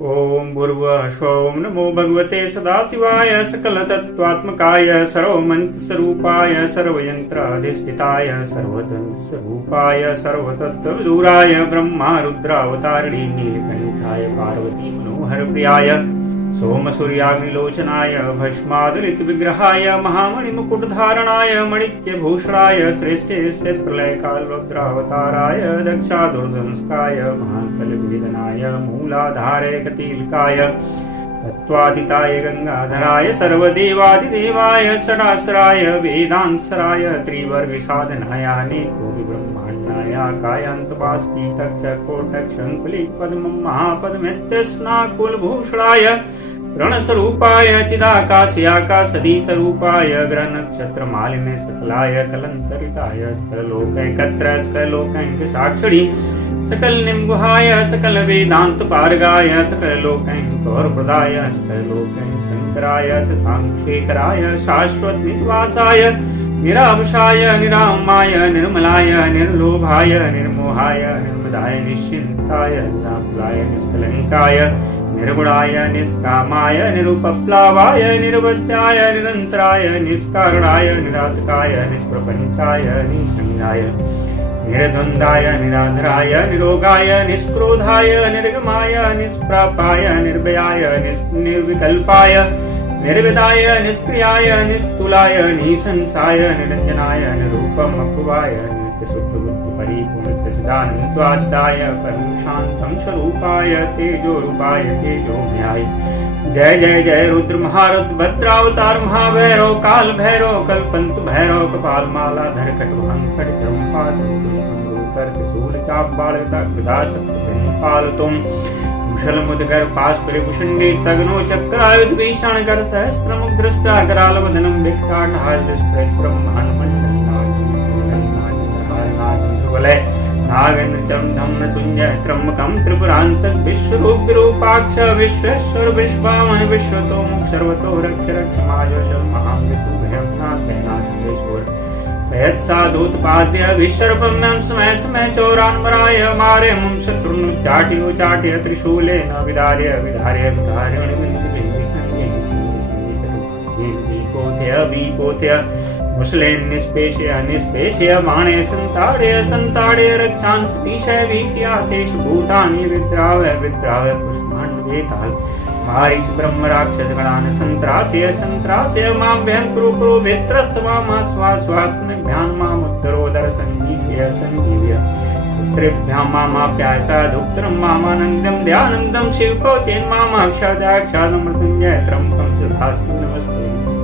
ओम भूर्भुवः स्वः नमो भगवते सदाशिवाय सकलतत्त्वात्मकाय सर्वमन्त्रस्वरूपाय सर्वयन्त्राधिष्ठिताय सर्वतन्त्रस्वरूपाय सर्वतत्त्वविदूराय ब्रह्मा रुद्रावतारिणे नीलकण्ठाय पार्वती मनोहरप्रियाय सोमसूर्याग्निलोचनाय भस्मादलितविग्रहाय महामणिमुकुटधारणाय मणिक्यभूषणाय श्रेष्ठे प्रलयकालरुद्रावताराय दक्षादुर्धंस्काय महाकलवेदनाय मूलाधारे कतिलकाय तत्त्वादिताय गंगाधराय सर्वदेवादिदेवाय षडाश्राय वेदांसराय त्रिवर्गसाधनाय अनेकोटिब्रह्माण्डाय कायान्तबाष्पीतक्षकोटक्षङ्कुलिपद्मं महापद्मैत्यस्नाकुलभूषणाय रणस्वरूपाय चिदाकाशयाकाशदीसरूपाय ग्रहनक्षत्रमालिने सकलाय कलन्तरिताय सकलोकैकत्र सकलोकैकसाक्षिणि सकल निम्गुहाय सकल वेदांत पारगाय सकल लोकैकौरप्रदाय सकल लोकैकशंकराय शशांकशेखराय शाश्वत निवासाय निरावशाय निरामाय निर्मलाय निर्लोभाय निर्मोहाय निर्मदाय निश्चिन्ताय निराकुलाय निष्कलंकाय निर्गुणाय निष्कामाय निरुपप्लावाय निर्वध्याय निरंतराय निष्कारणाय निरातकाय निष्प्रपंचाय निसंगाय निर्द्वन्द्वाय निराधराय निरोगाय निष्क्रोधाय निर्गमाय निष्प्रापाय निर्भयाय निर्विकल्पाय निर्विदाय निष्क्रियाय निस्तुलाय निशंसाय निरंजनाय निरूपमप्पवाय नित्यशुद्धबुद्धिपरिपूर्णसदानन्द्वादाय परमशान्तं स्वरूपाय तेजोरूपाय तेजोमयाय जय जय जय रुद्र महारुद्र भद्रावतार महाभैरव काल भैरव कल्पंत भैरव कपाल मालाधर खटवहंकट क्रमपा संतुष्कर त्रिशूलचाप बालता कृदाशक्तिपाल तुम कुशलमुदगर पाशपरिभुषण्डे स्तगनो चक्रायुध भीषण कर सहस्रमुद्रष्टा करालवदनं विक्राटहास्यस्प्रब्रह्माण्डमण्डलनागेन्द्रवलय नागेन्द्रचरं धम्म तुंजय त्र्यंबकं त्रिपुरान्तक विश्वरूप विरूपाक्ष विश्वेश्वर विश्वामन विश्वतोमुख सर्वतो रक्ष रक्ष मायोजं महामृत्यु भयं नासेनासंदेश्वर भयत्साधूतपाद्य विश्वरूपम्यं समय समय चौरान्मराय मारे मुं शत्रुनुच्चाट्योच्चाट्य त्रिशूलेन विदार्य विधार्य विधार्य मुसलेन निष्पेष्य निष्पेष्य बाणे संताड़े रक्षांस तिशय वीस्याशेष भूतानि विद्रावय विद्रावय पुष्पाण्ड वेताल मारीच ब्रह्म राक्षस गणान संत्रास्य माभ्यं कुरु भित्रस्तवा मा स्वास्वास्नभ्यां मामुत्तरो दर्शनीस्य संजीव्य पुत्रेभ्यां मामाप्यायतादुक्तरं मामानन्दं दयानन्दं शिवकोचेन मामाक्षादाक्षादं मृत्युञ्जय त्र्यम्बकं दधासि नमस्ते